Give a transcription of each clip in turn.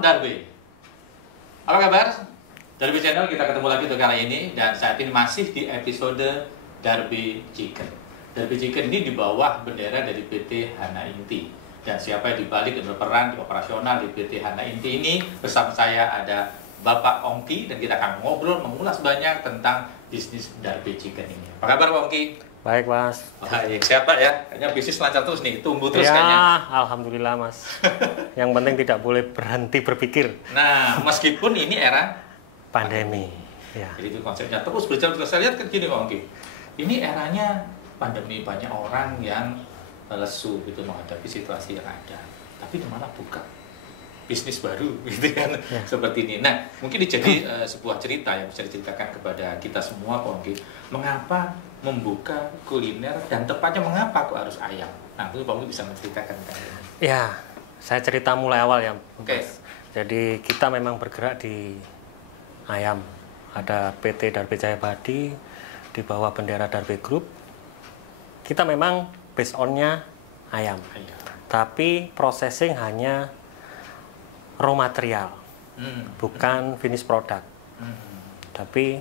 Salam Darbe. Apa kabar? Darbe Channel kita ketemu lagi untuk kali ini dan saat ini masih di episode Darbe Chicken. Darbe Chicken ini di bawah bendera dari PT Hana Inti. Dan siapa yang dibalik dan berperan di operasional di PT Hana Inti ini bersama saya ada Bapak Ongki dan kita akan ngobrol mengulas banyak tentang bisnis Darbe Chicken ini. Apa kabar Pak Ongki? Baik Mas. Baik, sehat Pak ya? Kayaknya bisnis lancar terus nih, tumbuh terus ya, kayaknya. Alhamdulillah Mas. Yang penting tidak boleh berhenti berpikir. Nah, meskipun ini era pandemi. Ya. Jadi itu konsepnya terus berjalan. Saya lihat kan gini Pak Ongki. Ini eranya pandemi, banyak orang yang lesu gitu menghadapi situasi yang ada. Tapi di mana buka bisnis baru gitu kan, ya. Seperti ini. Nah, mungkin jadi sebuah cerita yang bisa diceritakan kepada kita semua Pak Ongki. Mengapa membuka kuliner dan tepatnya mengapa kok harus ayam? Nah, itu Pak Ongki bisa menceritakan tentang ini. Ya, saya cerita mulai awal ya. Oke. Jadi kita memang bergerak di ayam. Ada PT Darbe Jaya Badi di bawah bendera Darbe Group. Kita memang based on-nya ayam. Tapi processing hanya raw material, bukan finish product. Tapi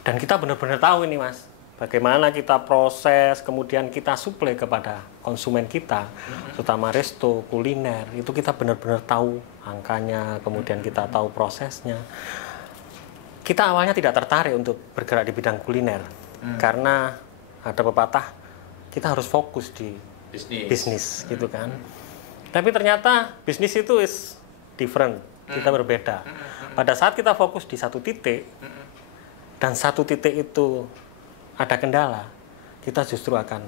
dan kita benar-benar tahu ini Mas, bagaimana kita proses, kemudian kita suplai kepada konsumen kita, terutama resto, kuliner, itu kita benar-benar tahu angkanya, kemudian kita tahu prosesnya. Kita awalnya tidak tertarik untuk bergerak di bidang kuliner, karena ada pepatah, kita harus fokus di bisnis gitu kan. Tapi ternyata bisnis itu is different, kita berbeda. Pada saat kita fokus di satu titik, dan satu titik itu ada kendala, kita justru akan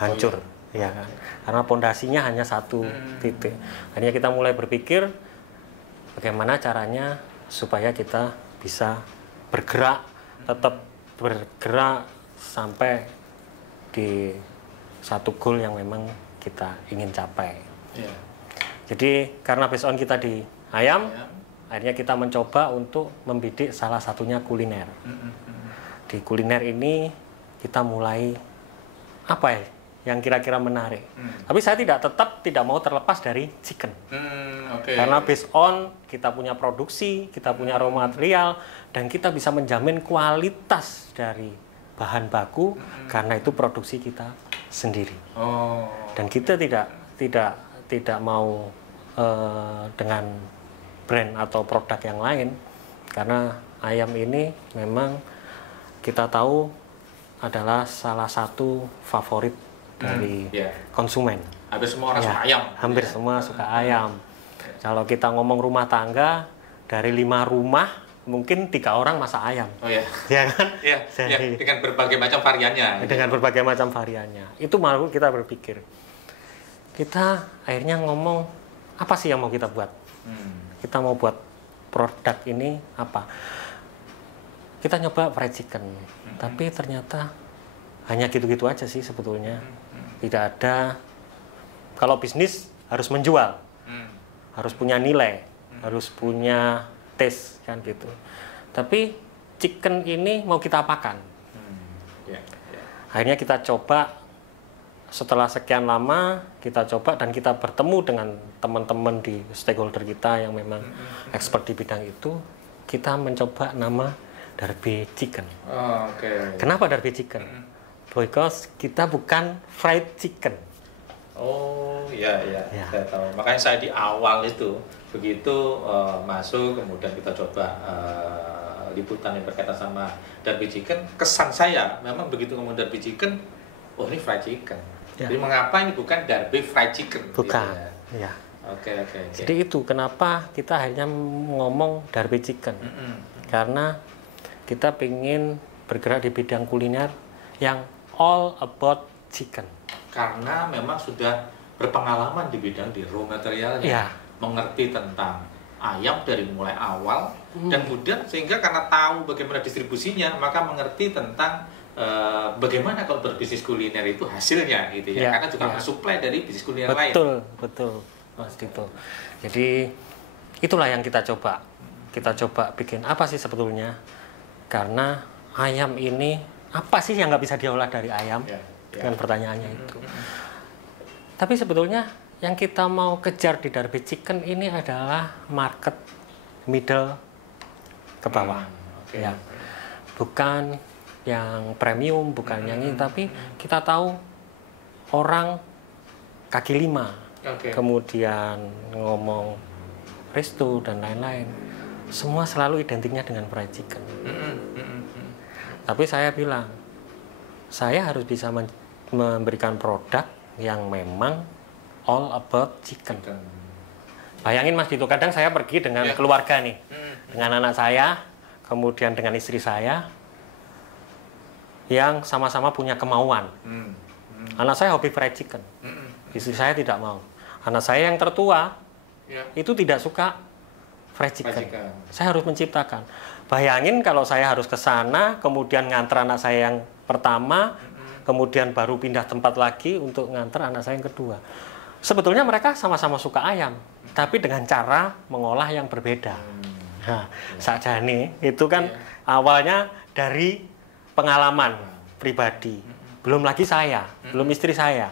hancur, ya kan? Karena pondasinya hanya satu titik. Akhirnya kita mulai berpikir bagaimana caranya supaya kita bisa bergerak, tetap bergerak sampai di satu goal yang memang kita ingin capai. Yeah. Jadi karena based on kita di ayam, akhirnya kita mencoba untuk membidik salah satunya kuliner. Di kuliner ini kita mulai apa ya yang kira-kira menarik. Tapi saya tetap tidak mau terlepas dari chicken. Karena based on kita punya produksi, kita punya raw material, dan kita bisa menjamin kualitas dari bahan baku karena itu produksi kita sendiri. Dan kita tidak mau dengan brand atau produk yang lain, karena ayam ini memang kita tahu adalah salah satu favorit dari konsumen. Hampir semua orang suka ayam. Hampir semua suka ayam. Kalau kita ngomong rumah tangga, dari 5 rumah mungkin 3 orang masak ayam. Oh ya. Ya kan? Iya. Dengan berbagai macam variannya. Dengan berbagai macam variannya. Itu malu kita berpikir. Kita akhirnya ngomong, apa sih yang mau kita buat? Kita mau buat produk ini apa? Kita nyoba fried chicken, tapi ternyata hanya gitu-gitu aja sih sebetulnya. Tidak ada, kalau bisnis harus menjual, harus punya nilai, harus punya taste kan gitu. Tapi chicken ini mau kita apakan? Akhirnya kita coba. Setelah sekian lama kita coba dan kita bertemu dengan teman-teman di stakeholder kita yang memang expert di bidang itu, kita mencoba nama Darbe Chicken. Kenapa Darbe Chicken? Because kita bukan fried chicken. Oh iya. Saya tahu. Makanya saya di awal itu begitu masuk, kemudian kita coba liputan yang berkaitan sama Darbe Chicken, kesan saya memang begitu ngomong Darbe Chicken, oh ini fried chicken. Jadi mengapa ini bukan Darbe Fried Chicken? Bukan. Gitu ya? Oke. Jadi itu kenapa kita akhirnya ngomong Darbe Chicken. Karena kita ingin bergerak di bidang kuliner yang all about chicken. Karena memang sudah berpengalaman di bidang di raw materialnya, mengerti tentang ayam dari mulai awal dan kemudian sehingga karena tahu bagaimana distribusinya, maka mengerti tentang bagaimana kalau berbisnis kuliner itu hasilnya gitu ya, karena juga mensuplai dari bisnis kuliner lain. Betul Mas Dito. Jadi itulah yang kita coba bikin apa sih sebetulnya, karena ayam ini apa sih yang nggak bisa diolah dari ayam, dengan pertanyaannya itu. Tapi sebetulnya yang kita mau kejar di Darby Chicken ini adalah market middle ke bawah. Oke. Ya. Bukan yang premium, bukan yang ini, tapi kita tahu orang kaki lima, Oke. kemudian ngomong resto dan lain-lain, semua selalu identiknya dengan fried chicken. Tapi saya bilang, saya harus bisa memberikan produk yang memang all about chicken. Bayangin Mas Dito, kadang saya pergi dengan keluarga nih, dengan anak saya, kemudian dengan istri saya, yang sama-sama punya kemauan. Anak saya hobi fried chicken, istri saya tidak mau. Anak saya yang tertua itu tidak suka fried chicken. Saya harus menciptakan. Bayangin kalau saya harus ke sana, kemudian nganter anak saya yang pertama, kemudian baru pindah tempat lagi untuk nganter anak saya yang kedua. Sebetulnya mereka sama-sama suka ayam, tapi dengan cara mengolah yang berbeda. Nah, sakjane itu kan awalnya dari pengalaman pribadi, belum lagi saya, belum istri saya.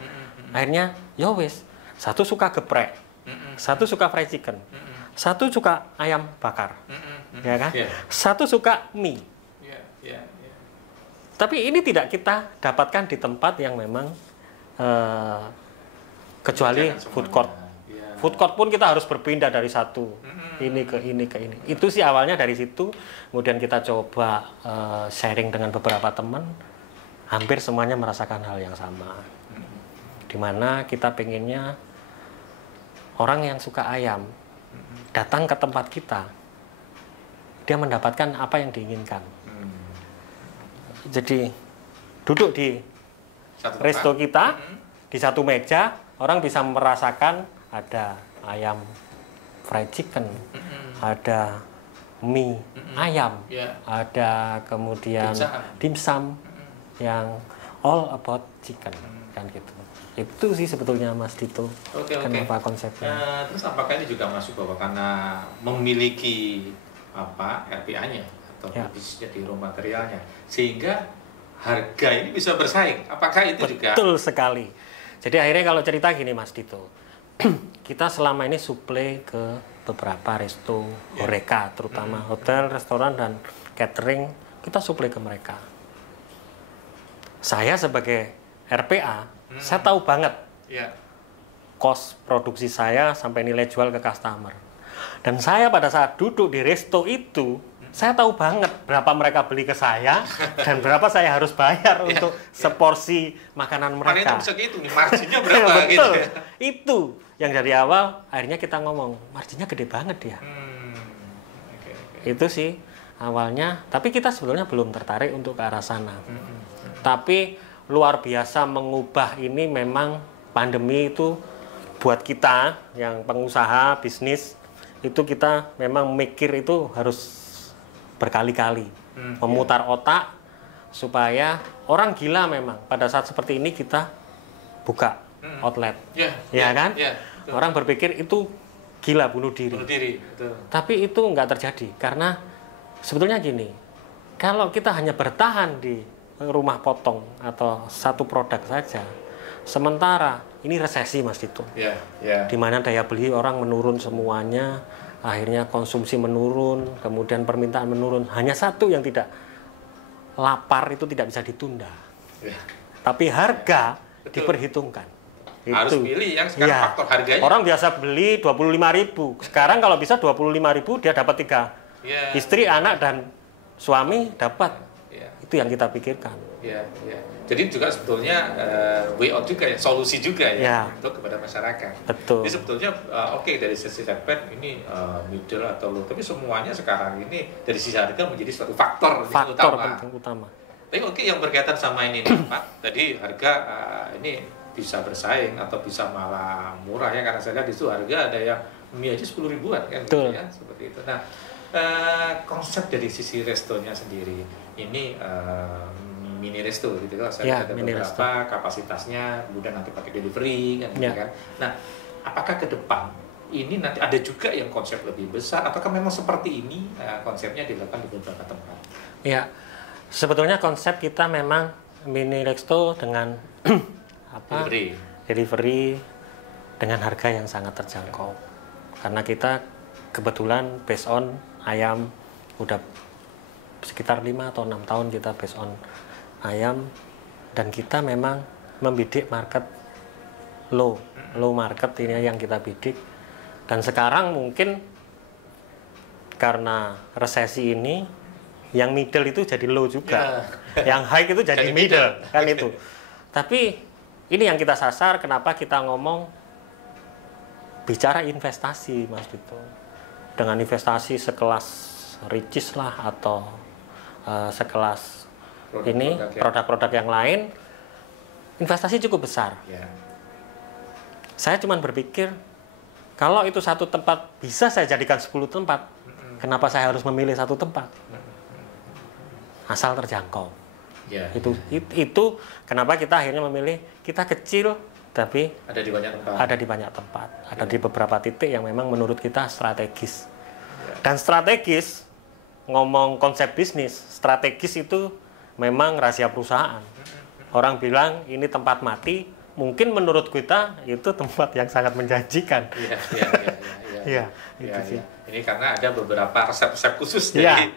Akhirnya, ya wis, satu suka geprek, satu suka fried chicken, satu suka ayam bakar, ya kan? Satu suka mie. Tapi ini tidak kita dapatkan di tempat yang memang kecuali food court. Food court pun kita harus berpindah dari satu ini ke ini ke ini. Itu sih awalnya dari situ. Kemudian kita coba sharing dengan beberapa teman. Hampir semuanya merasakan hal yang sama. Dimana kita pengennya orang yang suka ayam datang ke tempat kita, dia mendapatkan apa yang diinginkan. Jadi duduk di resto kita, di satu meja, orang bisa merasakan ada ayam fried chicken, ada mie ayam, ada kemudian dimsum yang all about chicken, kan gitu. Itu sih sebetulnya Mas Dito. Kenapa konsepnya. Terus apakah ini juga masuk bahwa karena memiliki RPA-nya atau bisnisnya di raw materialnya, sehingga harga ini bisa bersaing? Apakah itu juga? Betul sekali. Jadi akhirnya kalau cerita gini Mas Dito, kita selama ini suplai ke beberapa resto, horeca, terutama hotel, restoran, dan catering, kita suplai ke mereka. Saya sebagai RPA, saya tahu banget cost produksi saya sampai nilai jual ke customer. Dan saya pada saat duduk di resto itu, saya tahu banget berapa mereka beli ke saya dan berapa saya harus bayar untuk seporsi makanan mereka. Makanya bisa gitu nih, marginnya berapa Betul. gitu ya? Itu yang dari awal akhirnya kita ngomong, marginnya gede banget ya. Itu sih awalnya, tapi kita sebetulnya belum tertarik untuk ke arah sana. Tapi luar biasa mengubah ini memang pandemi itu buat kita yang pengusaha bisnis, itu kita memang mikir itu harus berkali-kali memutar otak supaya orang gila memang pada saat seperti ini kita buka outlet, ya kan? Orang berpikir itu gila, bunuh diri. Betul. Tapi itu nggak terjadi karena sebetulnya gini, kalau kita hanya bertahan di rumah potong atau satu produk saja, sementara ini resesi Mas Dito, di mana daya beli orang menurun semuanya. Akhirnya konsumsi menurun, kemudian permintaan menurun. Hanya satu yang tidak, lapar itu tidak bisa ditunda. Tapi harga diperhitungkan. Harus itu. pilih yang sekarang faktor harganya. Orang biasa beli 25.000. Sekarang kalau bisa 25.000 dia dapat 3. Istri, anak, dan suami dapat. Itu yang kita pikirkan. Jadi juga sebetulnya way out juga ya, solusi juga ya untuk kepada masyarakat. Betul. Jadi sebetulnya dari sisi segmen ini middle atau low, tapi semuanya sekarang ini dari sisi harga menjadi suatu faktor penting utama. Tapi yang berkaitan sama ini nih, Pak. Tadi harga ini bisa bersaing atau bisa malah murah ya, karena saya lihat di situ harga ada yang mie aja 10 ribuan kan gitu ya, seperti itu. Nah, konsep dari sisi restonya sendiri ini mini resto gitu kan, saya ada beberapa kapasitasnya, kemudian nanti pakai delivery kan gitu kan. Nah, apakah ke depan ini nanti ada juga yang konsep lebih besar, ataukah memang seperti ini konsepnya dilakukan di beberapa tempat? Ya, sebetulnya konsep kita memang mini resto dengan delivery dengan harga yang sangat terjangkau. Karena kita kebetulan based on ayam udah sekitar 5 atau 6 tahun kita based on ayam, dan kita memang membidik market low market ini yang kita bidik. Dan sekarang mungkin karena resesi ini yang middle itu jadi low juga, yang high itu jadi middle kan itu. Tapi ini yang kita sasar, kenapa kita ngomong bicara investasi, Mas Dito. Dengan investasi sekelas Ricis lah atau sekelas produk-produk yang lain, investasi cukup besar. Saya cuma berpikir, kalau itu satu tempat bisa saya jadikan 10 tempat, kenapa saya harus memilih satu tempat? Asal terjangkau. Itu kenapa kita akhirnya memilih, kita kecil tapi ada di banyak tempat, ada di beberapa titik yang memang menurut kita strategis. Dan strategis, ngomong konsep bisnis, strategis itu memang rahasia perusahaan. Orang bilang ini tempat mati, mungkin menurut kita itu tempat yang sangat menjanjikan. Itu sih. Ini karena ada beberapa resep-resep khusus dari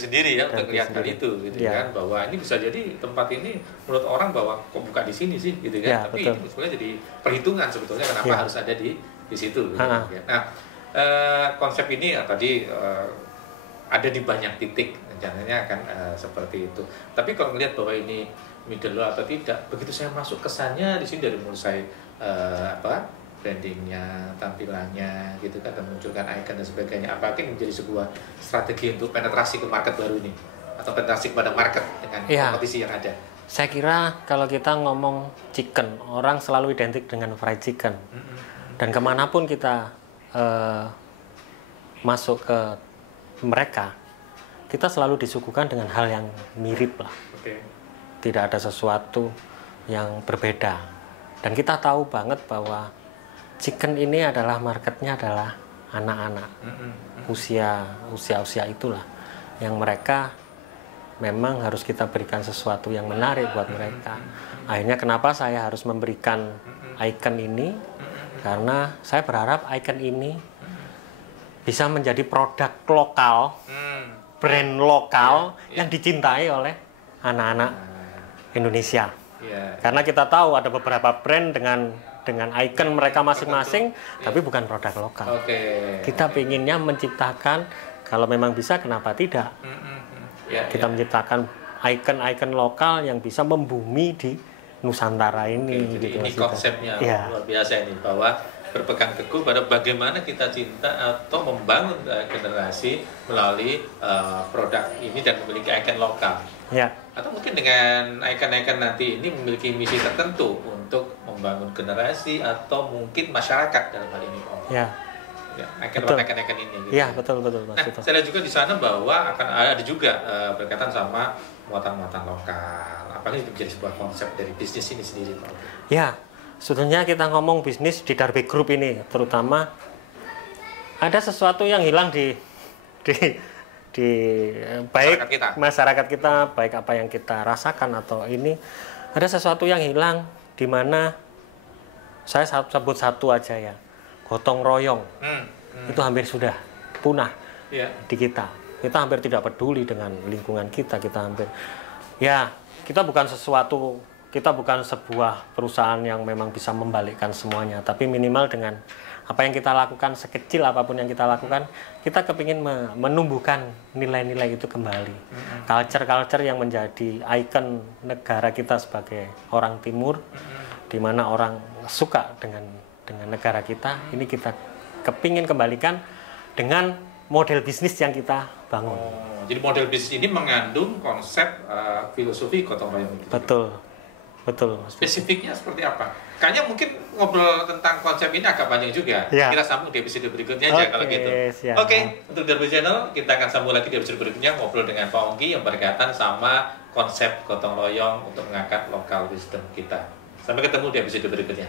sendiri ya untuk melihat hal itu, gitu kan, bahwa ini bisa jadi tempat ini menurut orang bahwa kok buka di sini sih, gitu kan. Tapi ini sebenarnya jadi perhitungan sebetulnya kenapa harus ada di situ. Gitu, kan. Nah, konsep ini tadi ada di banyak titik rencananya akan seperti itu. Tapi kalau melihat bahwa ini middle low atau tidak, begitu saya masuk kesannya di sini dari mulai saya brandingnya, tampilannya, gitu kan, dan munculkan icon dan sebagainya. Apakah ini menjadi sebuah strategi untuk penetrasi ke market baru ini atau penetrasi kepada market dengan kompetisi yang ada? Saya kira kalau kita ngomong chicken, orang selalu identik dengan fried chicken. Dan kemanapun kita masuk ke mereka, kita selalu disuguhkan dengan hal yang mirip lah. Tidak ada sesuatu yang berbeda. Dan kita tahu banget bahwa chicken ini adalah marketnya adalah anak-anak, usia itulah yang mereka memang harus kita berikan sesuatu yang menarik buat mereka. Akhirnya kenapa saya harus memberikan icon ini, karena saya berharap icon ini bisa menjadi produk lokal, brand lokal yang dicintai oleh anak-anak Indonesia. Karena kita tahu ada beberapa brand dengan icon mereka masing-masing, tapi bukan produk lokal. Kita pinginnya menciptakan, kalau memang bisa, kenapa tidak? Kita menciptakan icon-icon lokal yang bisa membumi di Nusantara ini. Jadi gitu, ini konsepnya luar biasa ini, bahwa berpegang teguh pada bagaimana kita cinta atau membangun generasi melalui produk ini dan memiliki icon lokal. Atau mungkin dengan icon-icon nanti ini memiliki misi tertentu untuk membangun generasi atau mungkin masyarakat dalam hal ini. Icon-icon ini. Gitu. Betul. Nah, saya lihat juga di sana bahwa akan ada juga berkaitan sama muatan-muatan lokal. Apakah itu menjadi sebuah konsep dari bisnis ini sendiri, Pak? Sebetulnya kita ngomong bisnis di Darbe Group ini, terutama ada sesuatu yang hilang di baik masyarakat kita, baik apa yang kita rasakan atau ini, ada sesuatu yang hilang, di mana saya sebut satu aja ya, gotong royong. Itu hampir sudah punah di kita. Kita hampir tidak peduli dengan lingkungan kita hampir kita bukan sebuah perusahaan yang memang bisa membalikkan semuanya, tapi minimal dengan apa yang kita lakukan, sekecil apapun yang kita lakukan, kita kepingin menumbuhkan nilai-nilai itu kembali. Culture yang menjadi ikon negara kita sebagai orang timur, di mana orang suka dengan negara kita, ini kita kepingin kembalikan dengan model bisnis yang kita bangun. Jadi model bisnis ini mengandung konsep filosofi gotong royong. Betul. Spesifiknya seperti apa? Kayaknya mungkin ngobrol tentang konsep ini agak panjang juga. Kita sambung di episode berikutnya aja kalau gitu. Untuk Darbe Channel kita akan sambung lagi di episode berikutnya, ngobrol dengan Pak Ongki yang berkaitan sama konsep gotong royong untuk mengangkat lokal wisdom kita. Sampai ketemu di episode berikutnya.